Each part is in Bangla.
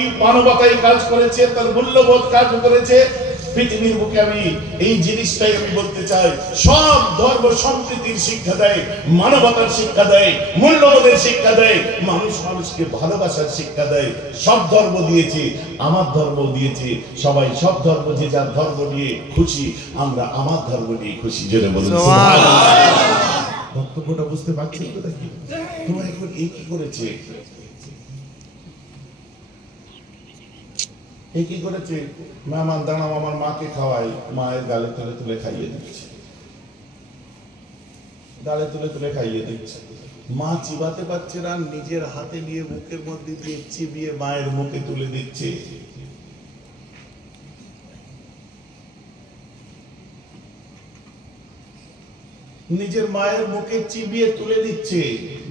কি মানবতায় কাজ করেছে, তার মূল্যবোধ কাজ করেছে পৃথিবীর বুকে। আমি এই জিনিসটাই আমি বলতে চাই, সব ধর্ম সম্প্রীতির শিক্ষা দেয়, মানবতার শিক্ষা দেয়, মূল্যবোধের শিক্ষা দেয়, মানুষ মানুষকে ভালোবাসার শিক্ষা দেয়। সব ধর্ম দিয়েছে, আমার ধর্ম দিয়েছে। সবাই সব ধর্ম যে যার ধর্ম নিয়ে খুশি, আমরা আমার ধর্ম নিয়ে খুশি। জেনে বলুন বক্তব্যটা বুঝতে পারছি তো? দেখি তোমরা এখন এই কি করেছে, এই কি করেছে, মেহমান দাঁড়াও আমার মাকে খাওয়াই, মায়ের গালে তুলে তুলে খাইয়ে দিচ্ছে, গালে তুলে তুলে খাইয়ে দিচ্ছে। মা চিবাতে পারছে না, নিজের হাতে নিয়ে মুখের মধ্যে দিয়ে চিবিয়ে মায়ের মুখে তুলে দিচ্ছে। নিজের মায়ের মুখে চিবিয়ে তুলে দিচ্ছে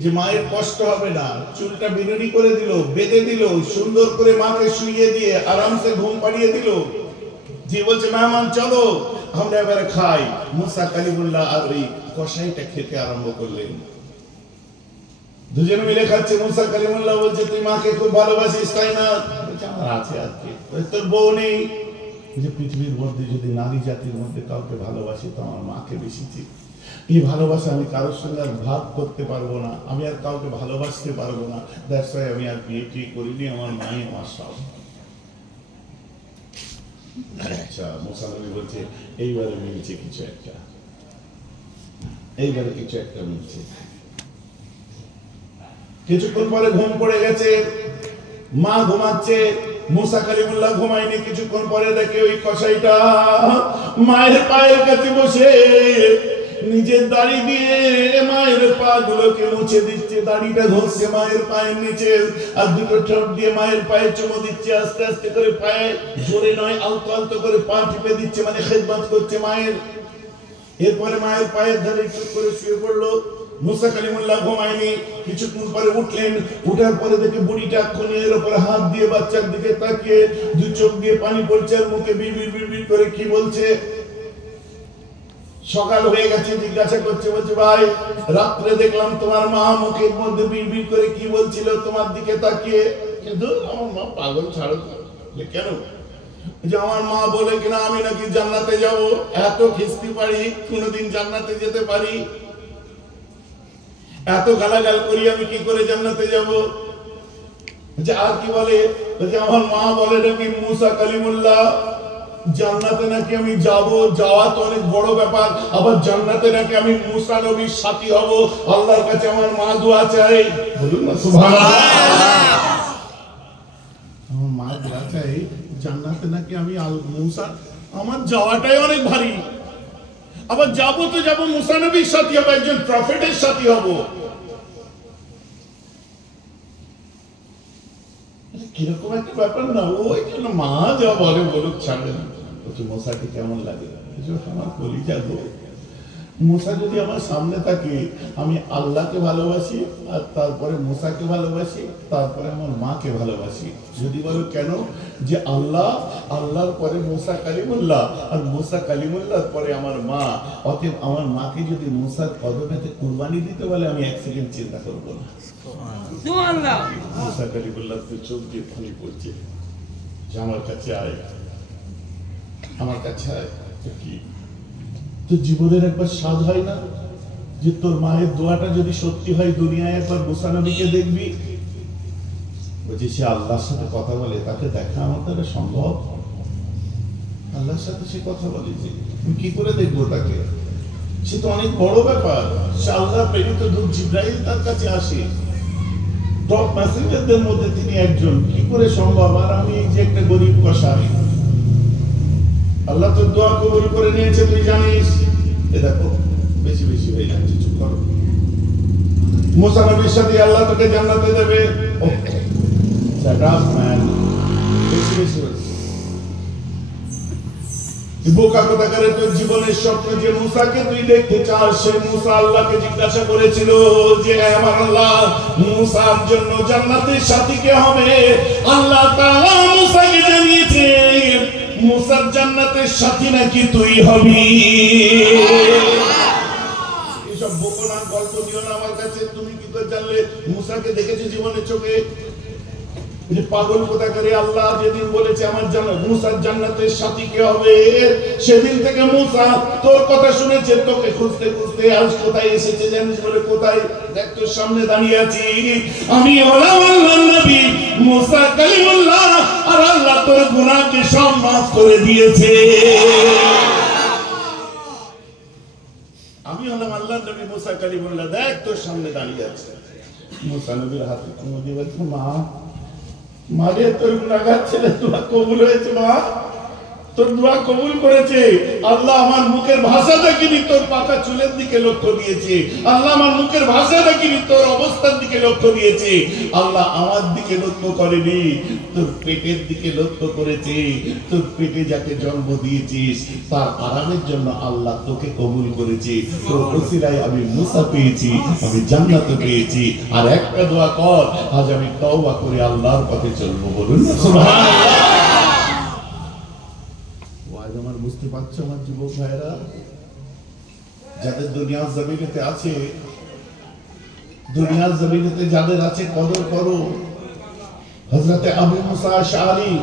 যে মায়ের কষ্ট হবে না। চুলটা বিনুনি করে দিল, বেঁধে দিল, সুন্দর করে মাকে শুইয়ে দিয়ে আরামসে ঘুম পাড়িয়ে দিল। যে বলছে মেহমান চলো আমরা এবারে খাই। মুসা কালিমুল্লাহ আর ওই কসাইটা খেতে আরম্ভ করলেন। দুজন মিলে খাচ্ছে। মুসা কালিমুল্লাহ বলছে তুই মাকে খুব ভালোবাসিস তাই না? আমার আছে আজকে, তোর বউ নেই। যে পৃথিবীর মধ্যে যদি নারী জাতির মধ্যে কাউকে ভালোবাসি তো আমার মাকে বেশি ঠিক। এই ভালোবাসা আমি কারোর সঙ্গে আর ভাগ করতে পারবো না, আমি আর কাউকে ভালোবাসতে পারবো না। দ্যাটস ওয়াই আমি আর বিয়ে টিয়ে করিনি, আমার মাই আমার সব। আচ্ছা মুসা নবী বলছে এইবারে মিলছে কিছু একটা, এইবারে কিছু একটা মিলছে। কিছুক্ষণ পরে ঘুম পড়ে গেছে, মা ঘুমাচ্ছে, মুসা কালিমুল্লাহ ঘুমায়নি। কিছুক্ষণ পরে দেখে ওই কসাইটা মায়ের পায়ের কাছে বসে নিজের দাড়ি দিয়ে মায়ের পা গুলোকে মুছে দিচ্ছে, দাড়িটা ঘষছে মায়ের পায়ের নিচে, আর দুটো ঠোঁট দিয়ে মায়ের পায়ে চুমো দিচ্ছে। আস্তে আস্তে করে পায়ে, জোরে নয় আলতো আলতো করে পা টিপে দিচ্ছে, মানে খেদমত করছে মায়ের। এরপরে মায়ের পায়ের ধারে চুপ করে শুয়ে পড়লো। মুসা কালিমুল্লাহ ঘুমায়নি। কিছুক্ষণ পরে উঠলেন, উঠার পরে দেখে বুড়িটা কোণের উপরে হাত দিয়ে বাচ্চার দিকে তাকিয়ে দু চোখ দিয়ে পানি পড়ছে, আর মুখে বিড়বিড় বিড়বিড় করে কি বলছে। সকাল হয়ে গেছে, জিজ্ঞাসা করছে, বলছে ভাই রাত্রে দেখলাম তোমার মা মুখের মধ্যে বিড়বিড় করে কি বলছিল তোমার দিকে তাকিয়ে। কিন্তু আমার মা পাগল ছাড়ো। কেন? যে আমার মা বলে কিনা আমি নাকি জান্নাতে যাব। এত খিস্তি পারি, কোনদিন জান্নাতে যেতে পারি? এত গালাগাল করি, আমি কি করে জান্নাতে যাব? যে আর কি বলে, যে আমার মা বলে নাকি মুসা কালিমুল্লাহ জান্নাতে নাকি আমি যাব। যাওয়া তো অনেক বড় ব্যাপার, আবার জান্নাতে নাকি আমি মুসা নবীর সাথী হব। আল্লাহর কাছে আমার মা দোয়া চাই, বলুন না সুবহানাল্লাহ। আমার মা দোয়া চাই জান্নাতে নাকি আমি মুসা, আমার যাওয়াটাই অনেক ভারী। আবার যাবো তো যাবো মুসা নবীর সাথী হব, একজন প্রফেটের সাথী হব। কিরকম একটা ব্যাপার না? ওই জন্য মা যা বলে বলুক, ছাড়বে না। মুসাকে কেমন লাগে? আমার কলিজা গো। মুসা যদি আমার সামনে থাকে, আমি আল্লাহকে ভালোবাসি, আর তারপরে মুসাকে ভালোবাসি, তারপরে আমার মাকে ভালোবাসি। যদি বলো কেন? যে আল্লাহ, আল্লাহর পরে মুসা কালিমুল্লাহ, আর মুসা কালিমুল্লাহর পরে আমার মা। অতএব আমার মাকে যদি মুসার কদমেতে কুরবানি দিতে বলে, আমি এক সেকেন্ড চিন্তা করবো না। মুসা কালিমুল্লাহ তো চোখ দিয়ে পানি পড়ছে, যে আমার কাছে আয়, আমার কাছে আয়। কি তো জীবনের একবার স্বাদ হয় না যে তোর মায়ের দোয়াটা যদি সত্যি হয়, দুনিয়ায় একবার মুসা নবীকে দেখবি। বলছি সে আল্লাহর সাথে কথা বলে, তাকে দেখা আমার দ্বারা সম্ভব? আল্লাহর সাথে সে কথা বলে, যে কি করে দেখবো তাকে? সে তো অনেক বড় ব্যাপার। সে আল্লাহ প্রেরিত দূত জিবরাইল তার কাছে আসে, টপ মেসেঞ্জারদের মধ্যে তিনি একজন। কি করে সম্ভব? আর আমি এই যে একটা গরিব কসাই, আল্লাহ তোর দোয়া কবুল করে নিয়েছে, তুই জানিস। এ দেখো বেশি বেশি হয়ে যাচ্ছে, চুপ করো। মুসা নবীর সাথে আল্লাহ তোকে জান্নাতে দেবে। বেশি বেশি হচ্ছে। বোকা কোথাকারে তোর জীবনের স্বপ্ন যে মুসাকে তুই দেখতে চাস, সে মুসা আল্লাহকে জিজ্ঞাসা করেছিল যে আমার আল্লাহ, মুসার জন্য জান্নাতের সাথী কে হবে? আল্লাহ তাআলা মুসাকে জানিয়েছে মুসার জান্নাতের সাথী নাকি তুই হবি। এসব বোকনার গল্প দিও না আমার কাছে। তুমি কি করে জানলে? মুসাকে দেখেছে জীবনের চোখে। যে পাগল কোথাকারে আল্লাহ যেদিন বলেছে আমার জান্নাত মুসার জান্নাতের সাথী কে হবে, সেদিন থেকে মুসা তোর কথা শুনেছে, তোকে খুঁজতে খুঁজতে আজ কোথায় এসেছে জানিস বলে? কোথায়? দেখ তোর সামনে দাঁড়িয়ে আছি, আমি হলাম আল্লাহর নবী মুসা কালিমুল্লাহ, আর আল্লাহ তোর গুনাহকে সব মাফ করে দিয়েছে। আমি হলাম আল্লাহর নবী মুসা কালিমুল্লাহ, দেখ তোর সামনে দাঁড়িয়ে আছে। মুসা নবীর হাতে চুমু দিয়ে বলছে, মা মারে তোর গুনাহগার ছেলে দোয়া কবুল হয়েছে, মা তোর দোয়া কবুল করেছে। আল্লাহ আমার মুখের ভাষা দেখিনি, তোর পাকা চুলের দিকে লক্ষ্য দিয়েছে। আল্লাহ আমার মুখের ভাষা দেখিনি, তোর অবস্থার দিকে লক্ষ্য দিয়েছে। আল্লাহ আমার দিকে লক্ষ্য করেনি, তোর পেটের দিকে লক্ষ্য করেছে। তোর পেটে যাকে জন্ম দিয়েছিস তার আরামের জন্য আল্লাহ তোকে কবুল করেছে। তোর ওসিলায় আমি মুসা পেয়েছি, আমি জান্নাত পেয়েছি। আর একটা দোয়া কর, আজ আমি তওবা করে আল্লাহর পথে চলবো। বলুন সুবহানাল্লাহ। আমার বুঝতে পারছো আমার যুবক ভাইরা, যাদের দুনিয়ার জমিনেতে আছে, দুনিয়ার জমিনেতে যাদের আছে কদর করো। হযরতে আবু মুসা আশআরী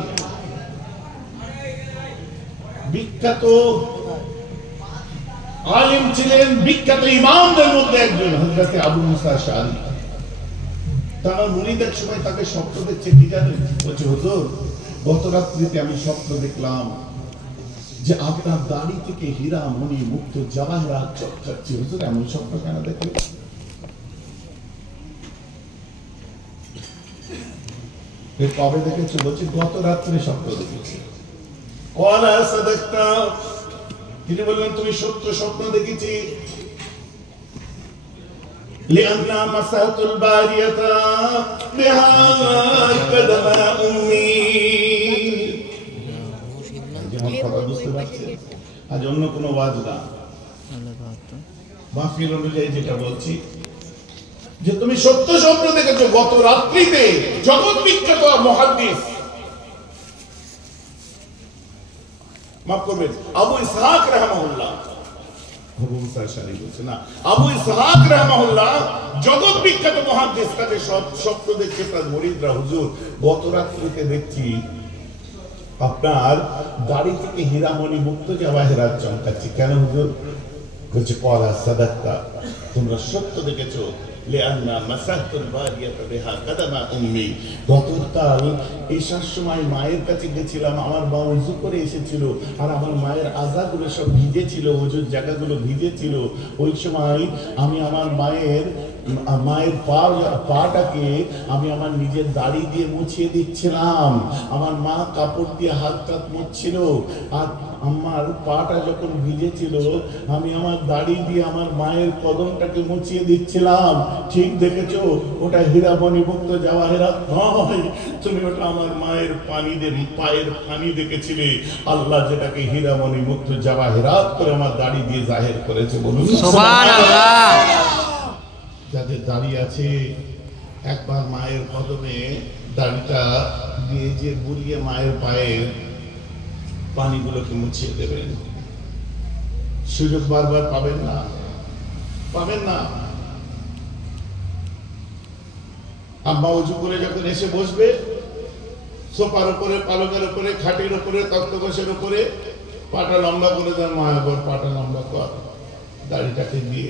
বিখ্যাত আলেম ছিলেন, বিখ্যাত ইমামদের মধ্যে একজন হযরতে আবু মুসা আশআরী। তার মুরিদ এক সময় তাকে স্বপ্ন দেখছে, কি জানেন? বলছে, হুজুর গত রাত্রিতে আমি স্বপ্ন দেখলাম যে আপনার দাড়ি থেকে হীরা মণি মুক্ত জওয়াহরাত চমকাচ্ছে। হুজুর এমন স্বপ্ন কেন দেখলেন? কবে দেখেছো? বলছি গত রাত্রে স্বপ্ন দেখেছি। ক্বালা সাদাকতা, তিনি বললেন তুমি সত্য স্বপ্ন দেখেছি। লিআন্না মাসাতুল বারিয়াতা বিহা কদমা উম্মি। বুঝতে পারছেন? আজ অন্য কোনো ওয়াজ না, মাহফিল অনুযায়ী যেটা বলছি, যে তুমি সত্য স্বপ্ন দেখেছো। গত রাত্রিতে জগৎ বিখ্যাত মুহাদ্দিস, মাফ করবেন, আবু ইসহাক রাহমাহুল্লাহ, আবু মুসা আশআরী বলছে না, আবু ইসহাক রাহমাহুল্লাহ জগৎ বিখ্যাত মুহাদ্দিস, তাকে স্বপ্ন দেখছে তার মুরিদরা, হুজুর গত রাত্রিতে দেখছি আপনার দাড়ি থেকে হীরামণি মুক্ত জওয়াহরাত চমকাচ্ছে। কেন হুজুর? বলছে ক্বালা সাদাকতা, তোমরা সত্য দেখেছো। লিআন্না মাসাতুল বারিয়াতা বিহা কদমা উম্মি, গতকাল ঈশার সময় মায়ের কাছে গেছিলাম, আমার মা ওযু করে এসেছিল, আর আমার মায়ের আযাগুলো সব ভিজে ছিল, ওযুর জায়গাগুলো ভিজে ছিল। ওই সময় আমি আমার মায়ের পাটাকে আমি আমার নিজের দাড়ি দিয়ে মুছিয়ে দিচ্ছিলাম। আমার মা কাপড় দিয়ে হাত টাত মুছছিল, আর আমার পাটা যখন ভিজেছিল আমি আমার দাড়ি দিয়ে আমার মায়ের কদমটাকে মুছিয়ে দিচ্ছিলাম। ঠিক দেখেছো? ওটা হীরামণি মুক্ত জওয়াহরাত নয়, তুমি ওটা আমার মায়ের পায়ের পানি দেখেছিলে। আল্লাহ যেটাকে হীরামণি মুক্ত জওয়াহরাত করে আমার দাড়ি দিয়ে জাহির করেছে। বলুন সুবহানাল্লাহ। যাদের দাড়ি আছে একবার মায়ের কদমে দাড়িটা দিয়ে যে বুলিয়ে মায়ের পায়ের পানিগুলোকে মুছিয়ে দেবেন। সুযোগ বারবার পাবেন না, পাবেন না। আম্মা ওযু করে যখন এসে বসবে, সোফার উপরে, পালকের উপরে, খাটের উপরে, তক্তপোষের উপরে, পাটা লম্বা করে দেন, মা একবার পাটা লম্বা কর, দাড়িটাকে দিয়ে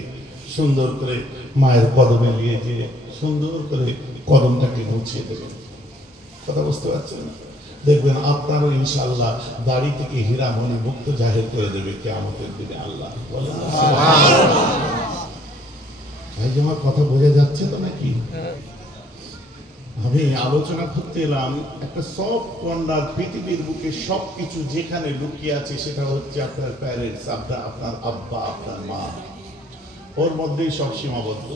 সুন্দর করে মায়ের কদমে নিয়ে যে সুন্দর করে কদমটাকে মুছিয়ে দেবেন। কথা বুঝতে পারছেন না? দেখবেন আপনারও ইনশাআল্লাহ দাড়ি থেকে হীরা মণি মুক্ত জাহির করে দেবে কিয়ামতের দিনে আল্লাহ। ভাই আমার কথা বোঝা যাচ্ছে তো নাকি? আমি আলোচনা করতে এলাম একটা সব কর্নার, পৃথিবীর বুকে সবকিছু যেখানে লুকিয়ে আছে সেটা হচ্ছে আপনার প্যারেন্টস, আপনার আব্বা, আপনার মা, ওর মধ্যেই সব সীমাবদ্ধ।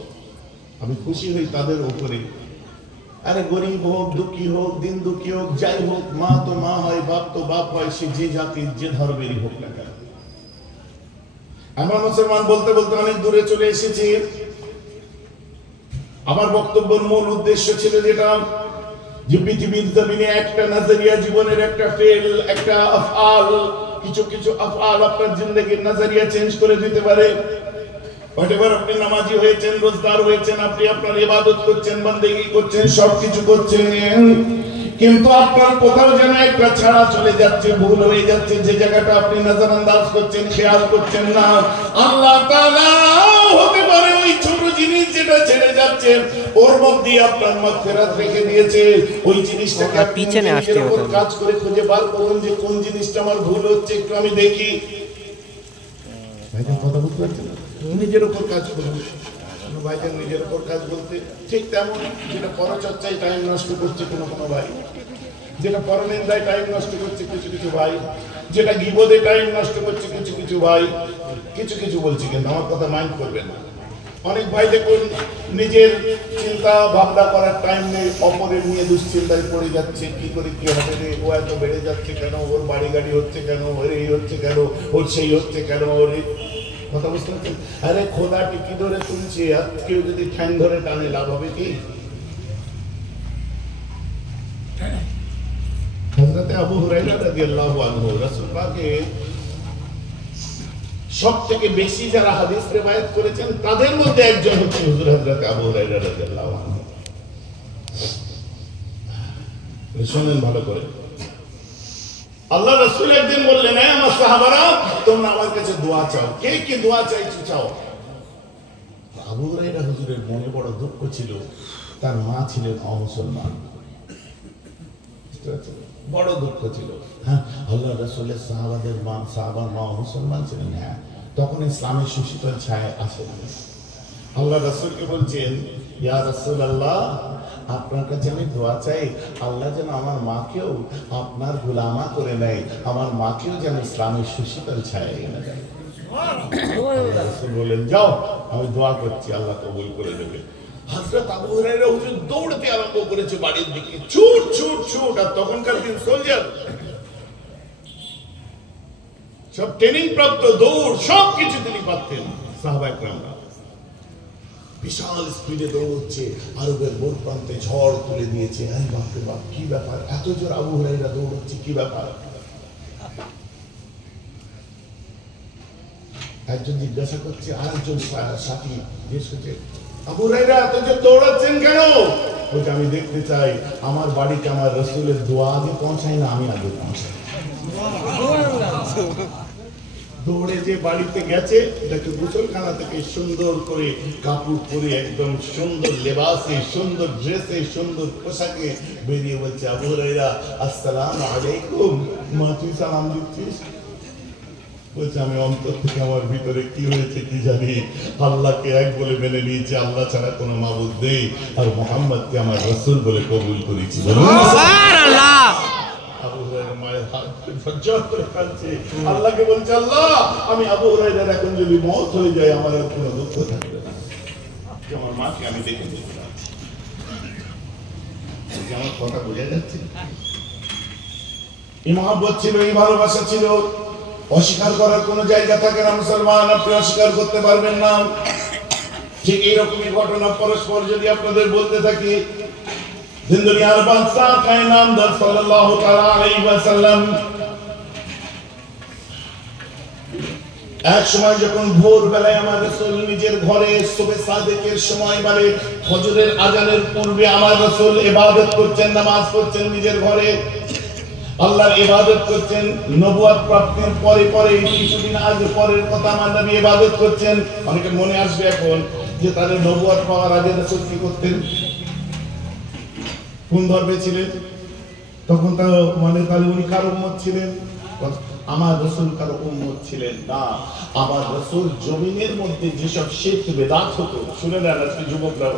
আমি খুশি হই তাদের উপরে। আরে গরিব হোক, দুঃখী হোক, দিন দুঃখী হোক, যাই হোক, মা তো মা হয়, বাপ তো বাপ হয়, সে যে জাতির যে ধর্মেরই হোক না কেন। আমরা মুসলমান বলতে বলতে অনেক দূরে চলে এসেছি। আমার বক্তব্যের মূল উদ্দেশ্য ছিল যেটা, যে পৃথিবীর জমিনে একটা নজরিয়া, জীবনের একটা ফেল, একটা আফআল, কিছু কিছু আফআল আপনার জিন্দেগির নজরিয়া চেঞ্জ করে দিতে পারে। হোয়াটএভার, আপনি নামাজি হয়েছেন, রোজদার হয়েছেন, আপনি আপনার ইবাদত করছেন, বন্দেগী করছেন, সবকিছু করছেন, কিন্তু আপনার কোথাও যেন একটা ছাড়া চলে যাচ্ছে, ভুল হয়ে যাচ্ছে, যে জায়গাটা আপনি নজরআন্দাজ করছেন, খেয়াল করছেন না। আল্লাহ তাআলা হতে পারে ওই ছোট জিনিস যেটা ছেড়ে যাচ্ছে ওর মধ্যে আপনার মাগফিরাত রেখে দিয়েছে। ওই জিনিসটাকে পিছনে আসতে হবে, কাজ করে খুঁজে বার করুন যে কোন জিনিসটা আমার ভুল হচ্ছে, একটু আমি দেখি। ভাইজান কথা বুঝতে পারছেন? নিজের উপর কাজ করুন। ভাইজান নিজের উপর কাজ বলতে ঠিক তেমন যেটা পরচর্চায় টাইম নষ্ট করছে কোনো কোনো ভাই, যেটা পরনিন্দায় টাইম নষ্ট করছে কিছু কিছু ভাই, যেটা গীবতে টাইম নষ্ট করছে কিছু কিছু ভাই। কিছু কিছু বলছি কিন্তু আমার কথা মাইন্ড করবেন না। অনেক ভাই দেখুন নিজের চিন্তা ভাবনা করার টাইম নেই, অপরের নিয়ে দুশ্চিন্তায় পড়ে যাচ্ছে, কি করে কি হবে রে, ও এত বেড়ে যাচ্ছে কেন, ওর বাড়ি গাড়ি হচ্ছে কেন, ওর এই হচ্ছে কেন, ওর সেই হচ্ছে কেন, ওর কথা বুঝতে পারছেন? আরে খোদা টিকি ধরে তুলছে, আর কেউ যদি ঠ্যাং ধরে টানে লাভ হবে কি? হযরতে আবু হুরায়রা রাদিয়াল্লাহু আনহু রাসূল পাকের সবথেকে বেশি যারা হাদিস রিওয়ায়াত করেছেন তাদের মধ্যে একজন হচ্ছে হুজুর হযরত আবু হুরায়রা রাদিয়াল্লাহু আনহু। শুনেন ভালো করে। আল্লাহ রাসূল একদিন বললেন, হে আমার সাহাবারা, তোমরা আমার কাছে দোয়া চাও। কে কি দোয়া চাইছো চাও। আবু হুরায়রা হুজুরের মনে বড় দুঃখ ছিল, তার মা ছিলেন অমুসলমান, বড় দুঃখ ছিল। হ্যাঁ, আল্লাহ রাসূলের সাহাবাদের সাহাবার মা মুসলমান ছিলেন। হ্যাঁ, তখন ইসলামের সুশীতল ছায়া আসেনি। আল্লাহ রাসূলকে বলছেন, ইয়া রাসূলুল্লাহ, আপনার কাছে আমি দোয়া চাই, আল্লাহ যেন আমার মাকেও আপনার গোলামা করে নেয়, আমার মাকেও যেন ইসলামের সুশীতল ছায়া এনে দেয়। আল্লাহ রাসূল বললেন, যাও, আমি দোয়া করছি, আল্লাহ কবুল করে দেবে। হযরত আবু হুরায়রা হুজুর দৌড়তে আরম্ভ করেছে বাড়ির দিকে, ছুট ছুট ছুট। আর তখনকার দিন সোলজার, সব ট্রেনিং প্রাপ্ত, দৌড় সব কিছু তিনি পারতেন। সাহাবায়ে কেরামরা বিশাল স্পিডে দৌড়চ্ছে, আরবের বোর প্রান্তে ঝড় তুলে দিয়েছে। এই বাপরে বাপ, কি ব্যাপার, এত জোর আবু হুরায়রা দৌড়চ্ছে, কি ব্যাপার? একজন জিজ্ঞাসা করছে, আরেকজন সাথী জিজ্ঞেস করছে, আবু হুরায়রা এত জোর দৌড়াচ্ছেন কেন? বলছে, আমি দেখতে চাই আমার বাড়িতে আমার রাসূলের দোয়া আগে পৌঁছায় না আমি আগে পৌঁছাই। দৌড়ে যে বাড়িতে গেছে, দেখে গোসলখানা থেকে সুন্দর করে কাপড় পরে একদম সুন্দর লেবাসে, সুন্দর ড্রেসে, সুন্দর পোশাকে বেরিয়ে বলছে, আবু হুরায়রা আসসালামু আলাইকুম। মা তুই সালাম দিচ্ছিস? বলছে, আমি অন্তর থেকে আমার ভিতরে কি হয়েছে কি জানি, আল্লাহকে এক বলে মেনে নিয়েছি, আল্লাহ ছাড়া কোনো মাবুদ নেই, আর মুহাম্মদকে আমার রাসূল বলে কবুল করেছি। সুবহানাল্লাহ। আবু হুরায়রা মায়ের হাত ঝরঝর করে কাঁদছে, আল্লাহকে বলছে, আল্লাহ, আমি আবু হুরায়রার এখন যদি মওত হয়ে যায় আমার আর কোনো দুঃখ থাকবে না, আমার মাকে আমি দেখে নিতে পারছি। আমার কথা বোঝা যাচ্ছে? এই মহব্বত ছিল, এই ভালোবাসা ছিল, অস্বীকার করার কোন জায়গা থাকে না। মুসলমান, আপনি অস্বীকার করতে পারবেন না। ঠিক এইরকমই ঘটনা পরস্পর যদি আপনাদের বলতে থাকি। দুনিয়ার বাদশাহ কায়নামদার সাল্লাল্লাহু তাআলা আলাইহি ওয়াসাল্লাম এক সময় যখন ভোর বেলায় আমার রাসূল নিজের ঘরে সুবহে সাদেকের সময় মানে ফজরের আজানের পূর্বে আমার রাসূল ইবাদত করছেন, নামাজ পড়ছেন নিজের ঘরে, আল্লাহর ইবাদত করছেন। নবুয়ত প্রাপ্তির পরে পরে কিছুদিন আগে পরের কথা আমার নবী ইবাদত করছেন। অনেকে মনে আসবে এখন যে তাহলে নবুয়ত পাওয়ার আগে রাসূল কি করতেন, কোন ধর্মে ছিলেন? তখন তো মানে তাহলে উনি কার উম্মত ছিলেন? আমার রাসূল কার উম্মত ছিলেন না। আমার রাসূল জমিনের মধ্যে যেসব শিরক বিদআত হতো, শুনে নেন আজকে যুবকরা,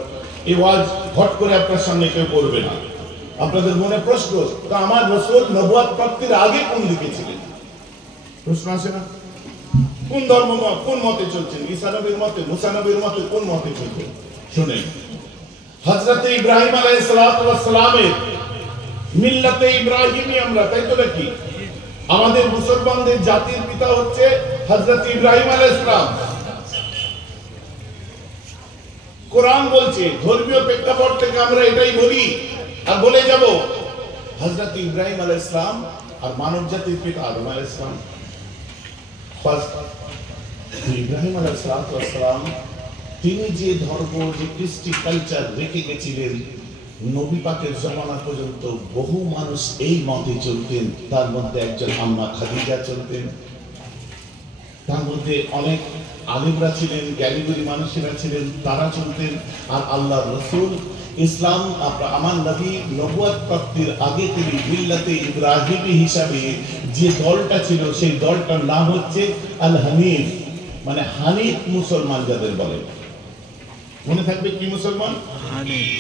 এই ওয়াজ হট করে আপনার সামনে কেউ করবে না। আপনাদের মনে প্রশ্ন, তো আমার রাসূল নবুয়ত প্রাপ্তির আগে কোন দিকে ছিলেন? প্রশ্ন আসে না? কোন ধর্ম, কোন মতে চলছেন? ঈসা নবীর মতে, মুসা নবীর মতে, কোন মতে চলছেন? শুনেন, হযরত ইব্রাহিম আলাইহিস সালাতু ওয়াস সালামের মিল্লাতে ইব্রাহিমী আমরা, তাই তো নাকি? আমাদের মুসলমানদের জাতির পিতা হচ্ছে হযরত ইব্রাহিম আলাইহিস সালাম। কোরআন বলছে, ধর্মীয় প্রেক্ষাপট থেকে আমরা এটাই বলি আর বলে যাব, হযরত ইব্রাহিম আলাইহিস সালাম আর মানব জাতির পিতা আদম আলাইহিস সালাম। ইব্রাহিম আলাইহিস সালাম তিনি যে ধর্ম, যে কৃষ্টি কালচার রেখে গেছিলেন, নবী পাকের জমানা পর্যন্ত বহু মানুষ এই মতে চলতেন, তার মধ্যে একজন আম্মা খাদিজা চলতেন, তার মধ্যে অনেক আলিমরা ছিলেন, জ্ঞানীগুলি মানুষেরা ছিলেন, তারা চলতেন। আর আল্লাহ রসুল ইসলাম আমার নবী নবুয়ত প্রাপ্তির আগে তিনি মিল্লাতে ইব্রাহিমী হিসাবে যে দলটা ছিল সেই দলটার নাম হচ্ছে আল হানিফ, মানে হানিফ মুসলমান যাদের বলে, মনে থাকবে কি মুসলমান?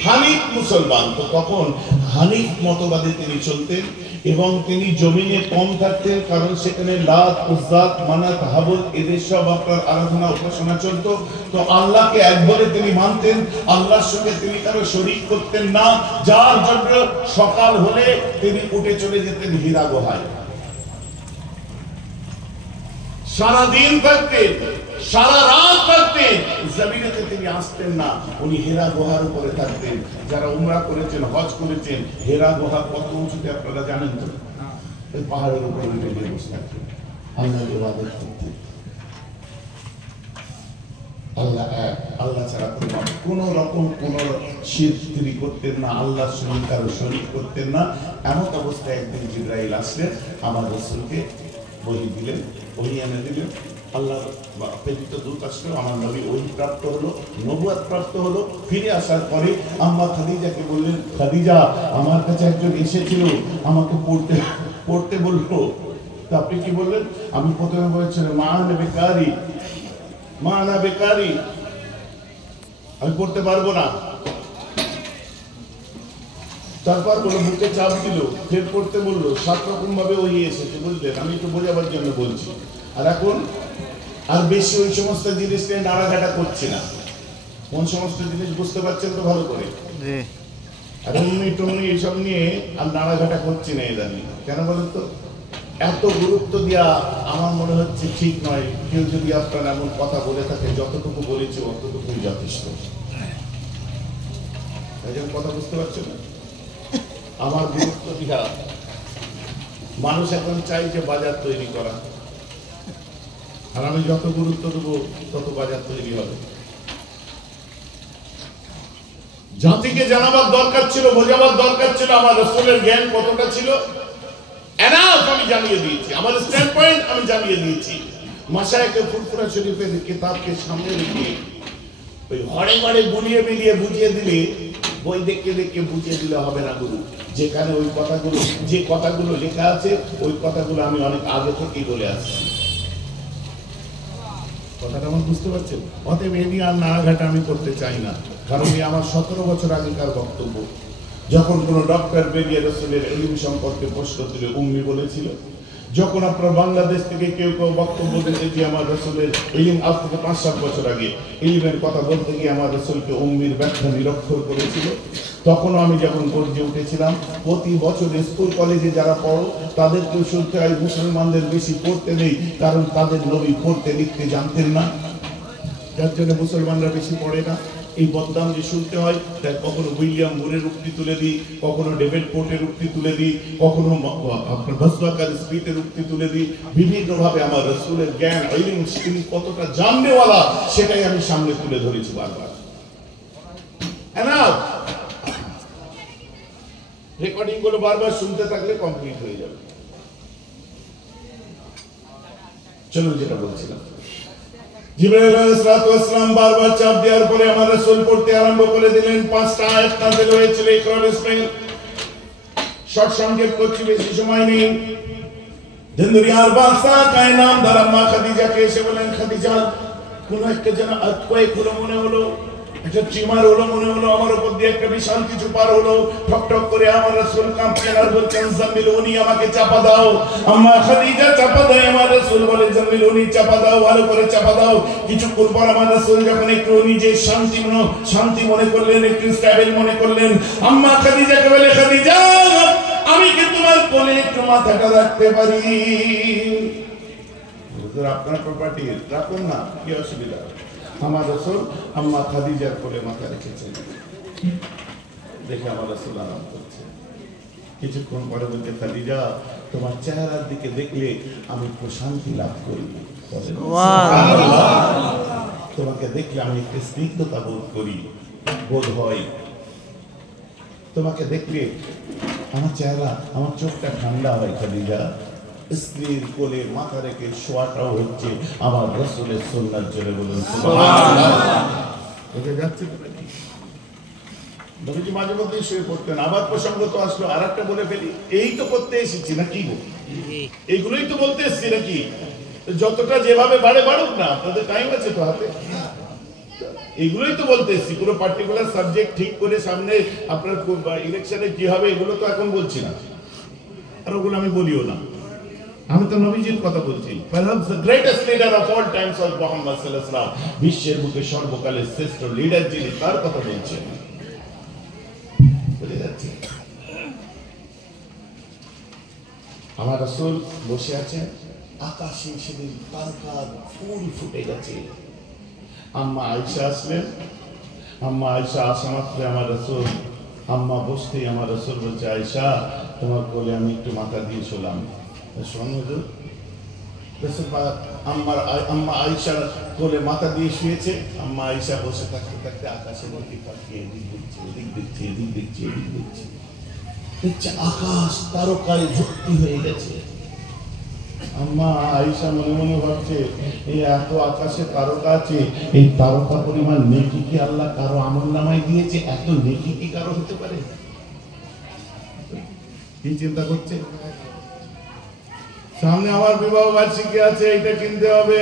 হানিফ মুসলমান। তো তখন হানিফ মতবাদে তিনি চলতেন এবং তিনি জমিনে কম থাকতেন, কারণ সেখানে লাত, উজ্জাত, মানাত, হাবল এদের সব আপনার আরাধনা উপাসনা চলত। তো আল্লাহকে এক বলে তিনি মানতেন, আল্লাহর সঙ্গে তিনি কারো শরীক করতেন না, যার জন্য সকাল হলে তিনি উঠে চলে যেতেন হীরা গুহায়, সারাদিন থাকতেন, সারা রাত থাকতেন, জমিনেতে তিনি আসতেন না, উনি হীরা গুহার উপরে থাকতেন। যারা উমরা করেছেন, হজ করেছেন, হীরা গুহা কত উঁচুতে আপনারা জানেন তো? এই পাহাড়ের উপরে উঠে গিয়ে বসে থাকতেন, আল্লাহর ইবাদত করতেন। আল্লাহ এক, আল্লাহ ছাড়া কোন রকম কোন শিরক তিনি করতেন না, আল্লাহর সঙ্গে কারো শরীক করতেন না। এমন অবস্থায় একদিন জিবরাইল আসলেন, আমার রাসূলকে বহি দিলেন, ওহী এনে দিলেন। আল্লাহর প্রেরিত দূত আসলো, আমার নবী ওহী প্রাপ্ত হলো, নবুয়ত প্রাপ্ত হলো। ফিরে আসার পরে আম্মা খাদিজাকে বললেন, খাদিজা আমার কাছে একজন এসেছিল, আমাকে পড়তে বললো। তা আপনি কি বললেন? আমি প্রথমে বলেছিলাম মা আনা বেকারি, মা আনা বেকারি, আমি পড়তে পারবো না। তারপর বলো বুকে চাপ দিল, ফের পড়তে বললো, 7 রকম ভাবে ওই এসেছে, বুঝলেন? আমি একটু বোঝাবার জন্য বলছি। আর এখন আর বেশি ওই সমস্ত জিনিস নিয়ে নাড়াঘাটা করছি না। কোন সমস্ত জিনিস বুঝতে পারছেন তো ভালো করে? আর অমনি টমনি এইসব নিয়ে আর নাড়াঘাটা করছি না ইদানিং। কেন বলেন তো? এত গুরুত্ব দেওয়া আমার মনে হচ্ছে ঠিক নয়। কেউ যদি আপনার এমন কথা বলে থাকে, যতটুকু বলেছে অতটুকুই যথেষ্ট। কথা বুঝতে পারছেন না? আমার গুরুত্ব দিয়া মানুষ এখন চাই যে বাজার তৈরি করা, আর আমি যত গুরুত্ব দেবো তত বাজার তৈরি হবে। জাতিকে জানাবার দরকার ছিল, বোঝাবার দরকার ছিল আমার রাসূলের জ্ঞান কতটা ছিল। এনাফ আমি জানিয়ে দিয়েছি, আমার স্ট্যান্ড পয়েন্ট আমি জানিয়ে দিয়েছি। মাশায়েখে ফুরফুরা শরীফের কিতাবকে সামনে রেখে ওই ঘরে ঘরে গুলিয়ে মিলিয়ে বুঝিয়ে দিলে, বই দেখে দেখে বুঝিয়ে দিলে হবে না গুরু। যেখানে ওই কথাগুলো, যে কথাগুলো লেখা আছে ওই কথাগুলো আমি অনেক আগে থেকেই বলে আসছি। কথাটা আমার বুঝতে পারছেন? অতএব এ নিয়ে আর নাড়াঘাটা আমি করতে চাই না, কারণ এই আমার 17 বছর আগেকার বক্তব্য। যখন কোনো ডক্টর বেরিয়ে রাসূলের ইলম সম্পর্কে প্রশ্ন তুলে উম্মি বলেছিল, যখন আপনার বাংলাদেশ থেকে কেউ কেউ বক্তব্য দিতে গিয়ে আমার রাসূলের ইলম আজ থেকে 5-7 বছর আগে ইলমের কথা বলতে গিয়ে আমার রাসূলকে উম্মির ব্যাখ্যা নিরক্ষর করেছিল, তখনও আমি যখন গর্জে উঠেছিলাম। প্রতি বছর স্কুল কলেজে যারা পড়ো তাদেরকেও শুনতে হয় মুসলমানদের বেশি পড়তে নেই, কারণ তাদের নবী পড়তে লিখতে জানতেন না, যার জন্য মুসলমানরা বেশি পড়ে না। এই বদনাম যে শুনতে হয়, তাই কখনো উইলিয়াম মুরের উক্তি তুলে দিই, কখনো ডেভিড পোর্টের উক্তি তুলে দিই, কখনো আপনার বসবাকার স্পিটের উক্তি তুলে দিই। বিভিন্নভাবে আমার রাসূলের জ্ঞান, ইলম, তিনি কতটা জাননেওয়ালা সেটাই আমি সামনে তুলে ধরেছি বারবার। এনাফ, রেকর্ডিং গুলো বারবার শুনতে থাকলে কমপ্লিট হয়ে যাবে। চলুন, যেটা বলছিলাম, জিবরাইল আলাইহিস সালাম বারবার চাপ দেওয়ার পরে আমার রাসূল পড়তে আরম্ভ করে দিলেন। 5টা আয়াত নাযিল হয়েছিল ইকরা বিসমি। শর্ট সংক্ষেপ করছি, বেশি সময় নেই। দুনিয়ার বাদশা কায়নাম আম্মা খাদিজাকে এসে বলেন, খাদিজা কোন একটা যেন আতকয় হলো মনে হলো, একটা চিমার হলো মনে হলো, আমার উপর দিয়ে একটা বিশাল কিছু পার হলো। ঠক ঠক করে আমার রাসূল কাঁপছেন আর বলছেন, জামিলুনি, আমাকে চাপা দাও। আম্মা খাদিজা চাপা দেয়, আমার রাসূল বলে, জামিলুনি, চাপা দাও, ভালো করে চাপা দাও। কিছুক্ষণ পর আমার রাসূল যখন একটু নিজে শান্তি মনে করলেন, একটু স্টেবল মনে করলেন, আম্মা খাদিজাকে বলে, খাদিজা আমি কি তোমার কোলে একটু মাথাটা রাখতে পারি? আপনার প্রপার্টি রাখুন না, কি অসুবিধা? আমার রাসূল আম্মা খাদিজার কোলে মাথা রেখেছেন। দেখে আমার রাসূল আরাম করছে। কিছুক্ষণ পরে বলতে, খাদিজা তোমার চেহারার দিকে দেখলে আমি প্রশান্তি লাভ করি, তোমাকে দেখলে আমি একটু স্নিগ্ধতা বোধ করি, বোধ হয়। তোমাকে দেখলে আমার চেহারা, আমার চোখটা ঠান্ডা হয় খাদিজা। স্ত্রীর কোলে মাথা রেখে শোয়াটাও হচ্ছে আমার রাসূলের সুন্নাত। জোরে বলুন সুবহানাল্লাহ। বুঝে যাচ্ছে তো নাকি? নবীজি মাঝে মধ্যে শুয়ে পড়তেন। আবার প্রসঙ্গ তো আসলো, আর একটা বলে ফেলি, এই তো করতে এসেছি নাকি গো, এইগুলোই তো বলতে এসেছি নাকি? যতটা যেভাবে বাড়ে বাড়ুক না, আপনাদের টাইম আছে তো হাতে, এগুলোই তো বলতে এসেছি। কোনো পার্টিকুলার সাবজেক্ট ঠিক করে সামনে আপনার ইলেকশনে কি হবে এগুলো তো এখন বলছি না, আর ওগুলো আমি বলিও না। আমি তো নবীজির কথা বলছি। Perhaps the greatest leader of all times was Muhammad sallallahu alaihi wasallam, বিশ্বের বুকে সর্বকালের শ্রেষ্ঠ লিডার যিনি, তার কথা বলছেন। বুঝে যাচ্ছে? আমার রাসূল বসে আছেন, আকাশে সেদিন তারকার ফুল ফুটে গেছে। আম্মা আয়েশা আসলেন। আম্মা আয়েশা আসা মাত্র আমার রাসূল, আম্মা বসতেই আমার রাসূল বলছে, আয়েশা তোমার কোলে আমি একটু মাথা দিয়ে শুলাম। আম্মা আয়েশার কোলে মাথা দিয়ে শুয়েছে। আম্মা আয়েশা বসে থাকতে থাকতে আকাশের দিকে তাকিয়ে এদিক দেখছে, এদিক দেখছে, এদিক দেখছে, এদিক দেখছে, দেখছে আকাশ তারকায় ভর্তি হয়ে গেছে। আম্মা আয়েশা মনে মনে ভাবছে, এই এত আকাশে তারকা আছে, এই তারকা পরিমাণ নেকি কি আল্লাহ কারো আমলনামায় দিয়েছে? এত নেকি কি কারো হতে পারে? কি চিন্তা করছে? সামনে আমার বিবাহ বার্ষিকী আছে, এটা কিনতে হবে,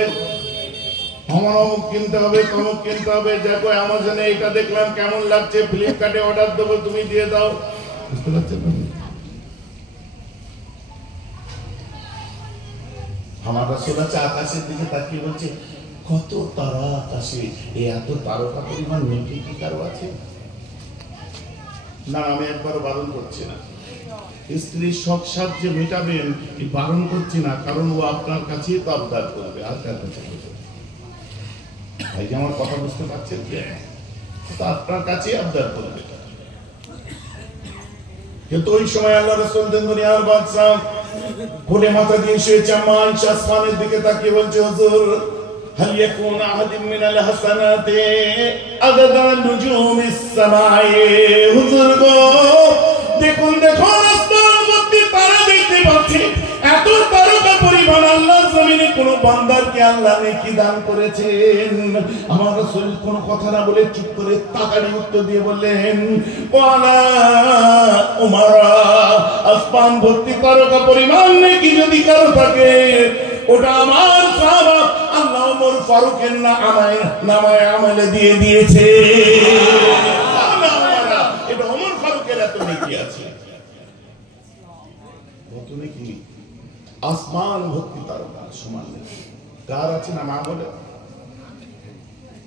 আমার অমুক কিনতে হবে, তমুক কিনতে হবে। দেখো অ্যামাজনে এটা দেখলাম কেমন লাগছে, ফ্লিপকার্টে অর্ডার দেবো, তুমি দিয়ে দাও। বুঝতে পারছেন? আমার রাসূল আছে আকাশের দিকে তাকিয়ে বলছে, কত তারা আকাশে, এত তারকা পরিমাণ নেকি কি কারো আছে? না, আমি একবারও বারণ করছি না। স্ত্রীর শখ সাহায্যে মেটাবেন, বারণ করছি না, কারণ ও আপনার কাছেই তো আবদার করবে, আর কার কাছে করবে? ভাই কি আমার কথা বুঝতে পারছেন? তো আপনার কাছেই আবদার করবে। কিন্তু ওই সময় আল্লাহ রাসূল দুনিয়ার বাদশা কোলে মাথা দিয়ে শুয়েছে। আম্মা আয়েশা আসমানের দিকে তাকিয়ে বলছে, হুজুর হাল ইয়াকুন আহাদিন মিনাল হাসানাতি আদাদা নুজুমিস সামাই। হুজুর গো দেখুন দেখুন, আসমান ভর্তি তারা দেখতে পাচ্ছি, এত তারকা পরিমাণ আল্লাহর জমিনে কোন বান্দারকে আল্লাহ নেকি দান করেছেন। আমার রাসূল কোন কথা না বলে চুপ করে তাড়াতাড়ি উত্তর দিয়ে বললেন, ওয়ালা উমারা, আসমান ভর্তি তারকা পরিমাণ নেকি যদি কারো থাকে, ওটা আমার সাহাবা আল্লাহ ওমর ফারুকের নামায় আমলে দিয়ে দিয়েছে। এটা ওমর ফারুকের এত নেকি আছে, কত নেকি, আসমান ভর্তি তারকা সমান নেকি কার আছে না মা বলে।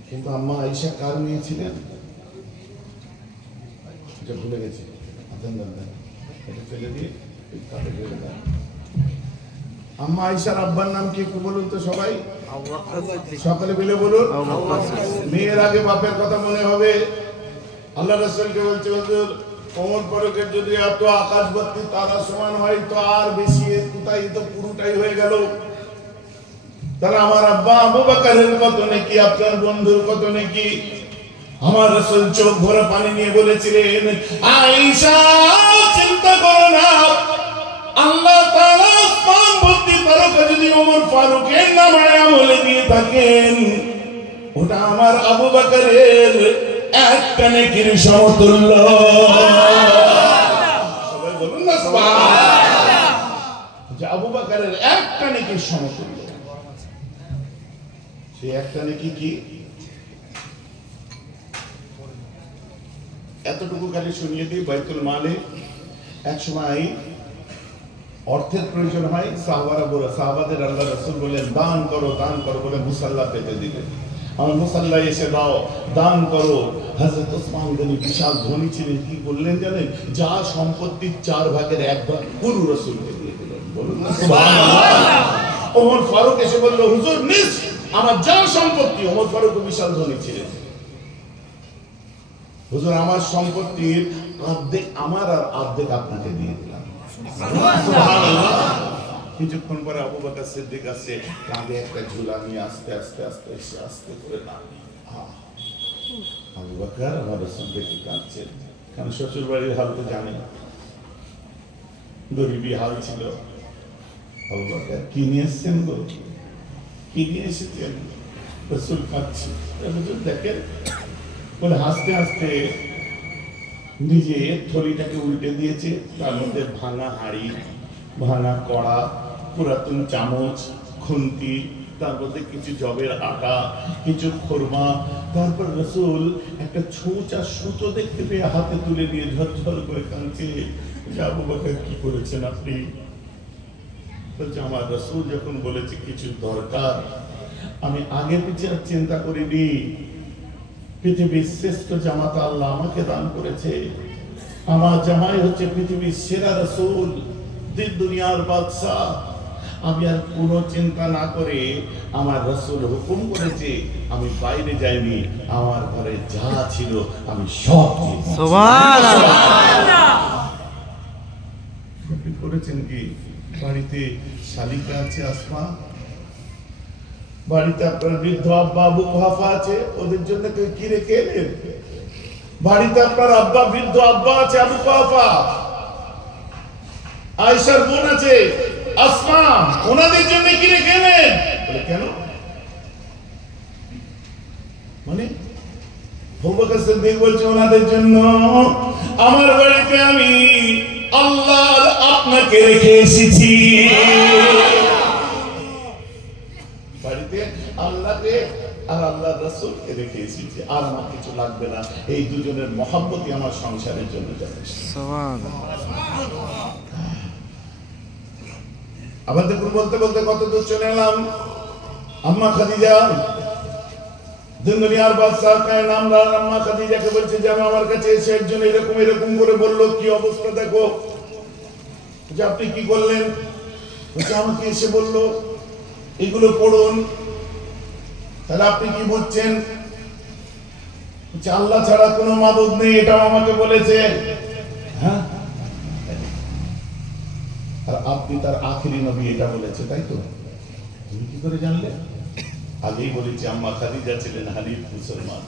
কিন্তু আম্মা আয়েশা কার মেয়ে ছিলেন? এটা ভুলে গেছি, এটা ফেলে দিয়ে আম্মা আয়েশার আব্বার নাম কি একটু বলুন তো সবাই, সকালে মিলে বলুন। মেয়ের আগে বাপের কথা মনে হবে। আল্লাহ রাসূলকে বলছে, হুজুর ওমর ফারুকের যদি এত আকাশবর্তী তারা সমান হয় তো আর বেশি, তাই তো পুরোটাই হয়ে গেল। তাহলে আমার আব্বা আবু বকরের কত নেকি, আপনার বন্ধুর কত নেকি? আমার রাসূল চোখ ভরে পানি নিয়ে বলেছিলেন, আয়েশা চিন্তা করো না, আল্লাহ তাআলা আসমান ভর্তি তারকা যদি ওমর ফারুকের নামে আমলে দিয়ে থাকেন, ওটা আমার আবু বকরের একটা নেকির সমতুল্য। সবাই বলুন না সুবহানাল্লাহ। যে আবু বকরের একটা নেকির সমতুল্য। সেই একটা নেকি কি? এতটুকু খালি শুনিয়ে দিই, বাইতুল মালে এক সময় অর্থের প্রয়োজন হয়, সাহাবাদের আল্লাহ রাসূল বলেন দান করো বলে মুসাল্লা পেতে দিলেন। আমার মুসাল্লা এসে দাও, দান করো। হযরত ওসমান গনি বিশাল ধনী ছিলেন, কি বললেন জানেন? যা সম্পত্তির 4 ভাগের 1 ভাগ পুরো রাসূলকে দিয়ে দিলেন। বলুন না সুবহানাল্লাহ। ওমর ফারুক এসে বলল, হুজুর নিস আমার যা সম্পত্তি। ওমর ফারুক বিশাল ধনী ছিলেন। হুজুর আমার সম্পত্তির অর্ধেক আমার আর অর্ধেক আপনাকে দিয়ে দিলাম। সুবহানাল্লাহ। কিছুক্ষণ পরে আবু বকর সিদ্দিক আসে, কাঁধে একটা ঝুলা নিয়ে আস্তে আস্তে আস্তে আস্তে করে নামে। আবু বকর আমার রাসূল দেখে কাঁদছেন, কারণ শ্বশুর বাড়ির হাল তো জানে, গরিবী হাল ছিল। আবু বকর কি নিয়ে এসছেন গো, কি নিয়ে এসেছেন? রাসূল খাচ্ছে। রাসূল দেখেন, বলে হাসতে হাসতে নিজে থলিটাকে উল্টে দিয়েছে, তার মধ্যে ভাঙা হাঁড়ি, ভাঙা কড়া, পুরাতন চামচ, খুন্তি, তার মধ্যে কিছু জবের আটা, কিছু খোরমা। তারপর রাসূল একটা ছুঁচ আর সুতো দেখতে পেয়ে হাতে তুলে নিয়ে ঝরঝর করে কাঁদছে। আবু বকর কি করেছেন আপনি? বলছে আমার রাসূল যখন বলেছে কিছু দরকার, আমি আগে পিছিয়ে চিন্তা করিনি। পৃথিবীর শ্রেষ্ঠ জামাতা আল্লাহ আমাকে দান করেছে, আমার জামাই হচ্ছে পৃথিবীর সেরা রাসূল, দিন দুনিয়ার বাদশাহ। আমি আর কোনো চিন্তা না করে আমার রাসূল হুকুম করেছে, আমি বাইরে যাইনি, আমার ঘরে যা ছিল আমি সব সুবহানাল্লাহ করেছেন। কি বাড়িতে শালিকা আছে আসমা, বাড়িতে আপনার বৃদ্ধ আব্বা আবু কুহাফা আছে, ওদের জন্য কেউ কি রেখে এলেন? বাড়িতে আপনার আব্বা বৃদ্ধ আব্বা আছে আবু কুহাফা, আয়েশার বোন আছে আসমা, ওনাদের জন্য কি রেখে এলেন? বলে কেন? মানে আবু বকর সিদ্দিক বলছে ওনাদের জন্য আমার বাড়িতে আমি আল্লাহ আপনাকে রেখে এসেছি। বাড়িতে আল্লাহকে আর আল্লাহর রাসূলকে রেখে এসেছি, আর আমার কিছু লাগবে না। এই দুজনের মহব্বতই আমার সংসারের জন্য যথেষ্ট। আবার দেখুন, বলতে বলতে কত দূর চলে এলাম। আম্মা খাদিজা, দুনিয়ার বাদশাহ কায় নামদার আম্মা খাদিজাকে বলছে যে আমার কাছে এসে একজন এরকম এরকম করে বলল, কি অবস্থা দেখো। যে আপনি কি করলেন? বলছে আমাকে এসে বলল এগুলো পড়ুন। তাহলে আপনি কি বুঝছেন? আল্লাহ ছাড়া কোনো মাবুদ নেই, এটাও আমাকে বলেছে। হ্যাঁ, আর আপনি তার আখিরি নবী, এটা বলেছে, তাই তো? তুমি কি করে জানলে? আগেই বলেছি আম্মা খাদিজা ছিলেন হানিফ মুসলমান,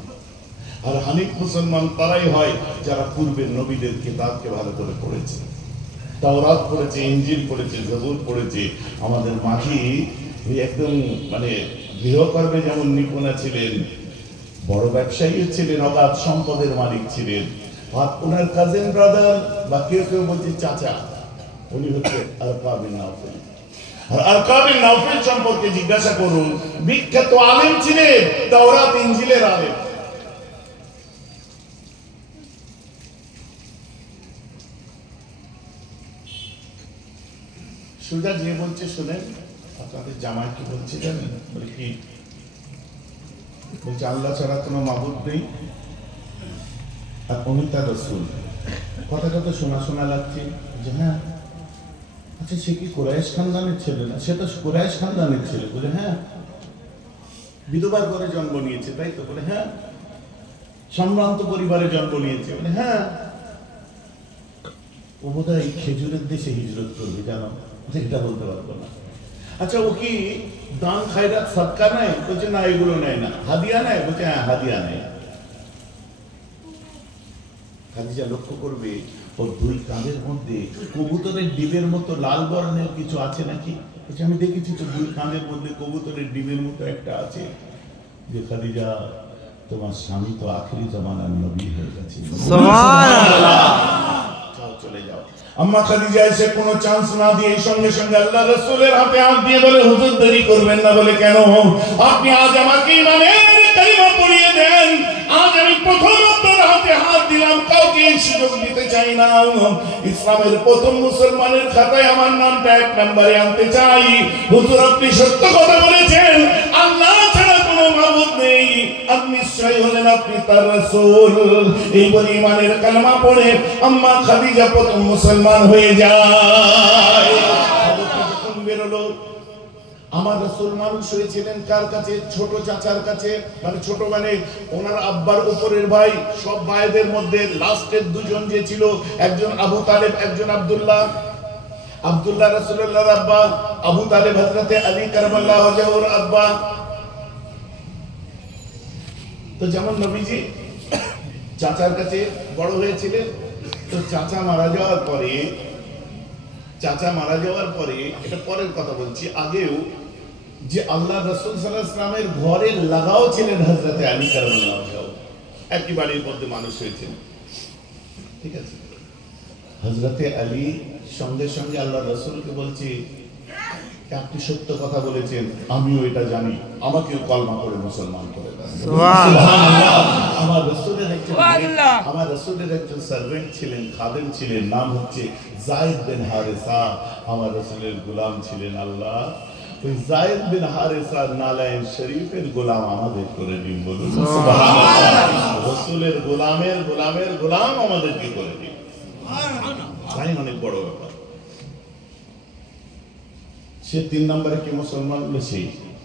আর হানিফ মুসলমান তারাই হয় যারা পূর্বের নবীদের কিতাবকে ভালো করে পড়েছে, তাওরাত পড়েছে, ইনজিল পড়েছে, জবুর পড়েছে। আমাদের মাঝি একদম মানে গৃহকর্মে যেমন নিপুণা ছিলেন, বড় ব্যবসায়ী ছিলেন, অগাধ সম্পদের মালিক ছিলেন। আর ওনার কাজিন ব্রাদার বা কেউ কেউ বলছে চাচা, উনি হচ্ছে আরকা বিন নাওফেল। আর আরকা বিন নাওফেল সম্পর্কে জিজ্ঞাসা করুন, বিখ্যাত আলেম ছিলেন, তাওরাত ইনজিলের আলেম। সুজা যে বলছে শুনেন, আপনাদের জামাই কি বলছে জানেন? বলে কি বলছে? আল্লাহ ছাড়া কোনো মাবুদ নেই আর উনি তার রাসূল। কথাটা তো শোনা শোনা লাগছে যে হ্যাঁ, আচ্ছা সে কি কুরাইশ খানদানের ছেলে না? সে তো কুরাইশ খানদানের ছেলে। বলে হ্যাঁ। বিধবার ঘরে জন্ম নিয়েছে, তাই তো? বলে হ্যাঁ। সম্ভ্রান্ত পরিবারে জন্ম নিয়েছে। বলে হ্যাঁ। ও বোধহয় খেজুরের দেশে হিজরত করবে, জানো? এটা বলতে পারবো না। আচ্ছা ও কি দান খায়রাত সাদকা নেয়? বলছে না, এগুলো নেয় না। হাদিয়া নেয়? বলছে হ্যাঁ হাদিয়া নেয়। খাদিজা লক্ষ্য করবে ওর দুই কাঁধের মধ্যে কবুতরের ডিমের মতো লাল বর্ণের কিছু আছে নাকি। বলছে আমি দেখেছি তো, দুই কাঁধের মধ্যে কবুতরের ডিমের মতো একটা আছে। যে খাদিজা, তোমার স্বামী তো আখিরি জামানার নবী হয়ে গেছে, সুবহানাল্লাহ, যাও চলে যাও। আম্মা খাদিজা এসে কোনো চান্স না দিয়ে সঙ্গে সঙ্গে আল্লাহ রাসূলের হাতে হাত দিয়ে বলে, হুজুর দেরি করবেন না। বলে কেন? আপনি আজ আমাকে ইমানের কালিমা পড়িয়ে দেন। আজ আমি প্রথম আপনার হাতে হাত দিলাম, কাউকে এই সুযোগ দিতে চাই না। ইসলামের প্রথম মুসলমানের খাতায় আমার নামটা 1 নম্বরে আনতে চাই। হুজুর আপনি সত্য কথা বলেছেন, আল্লাহ ছাড়া কোনো মাবুদ নেই, আপনি নিশ্চয়ই হলেন আপনি তার রাসূল। এই বলে ইমানের কালেমা পড়ে আম্মা খাদিজা প্রথম মুসলমান হয়ে যায়। যখন বেরোলো, আমার রাসূল মানুষ হয়েছিলেন কার কাছে? ছোট চাচার কাছে। মানে ছোট মানে ওনার আব্বার উপরের ভাই। সব ভাইদের মধ্যে লাস্টের দুজন যে ছিল, একজন আবু তালেব, একজন আব্দুল্লাহ। আব্দুল্লাহ রাসূলুল্লাহর আব্বা, আবু তালেব হযরতে আলী কারামাল্লাহু ওয়াজহুর আব্বা। তো যেমন নবীজি চাচার কাছে বড় হয়েছিলেন। তো চাচা মারা যাওয়ার পরে এটা পরের কথা বলছি, আগেও যে আল্লাহ রাসূল সাল্লাল্লাহু আলাইহি ওয়াসাল্লামের ঘরে লাগাও ছিলেন হযরতে আলী কারামাল্লাহু ওয়াজহাহু, একই বাড়ির মধ্যে মানুষ হয়েছেন, ঠিক আছে। হযরতে আলী সঙ্গে সঙ্গে আল্লাহ রাসূলকে বলছে, আপনি সত্য কথা বলেছেন, আমিও এটা জানি, আমাকেও কলমা করে মুসলমান করে দেন। সুবহানাল্লাহ। আমার রাসূলের একজন সার্ভেন্ট ছিলেন, খাদেম ছিলেন, নাম হচ্ছে যায়েদ বিন হারেসা, আমার রাসূলের গোলাম ছিলেন। আল্লাহ ওই যায়েদ বিন হারেসা নালায়েন শরীফের গোলাম আমাদের করে দিন, বলুন সুবহানাল্লাহ। রাসূলের গোলামের গোলাম আমাদেরকে করে দিন, তাই অনেক বড় ব্যাপার। সে 3 নম্বরে কি মুসলমান হলো? সেই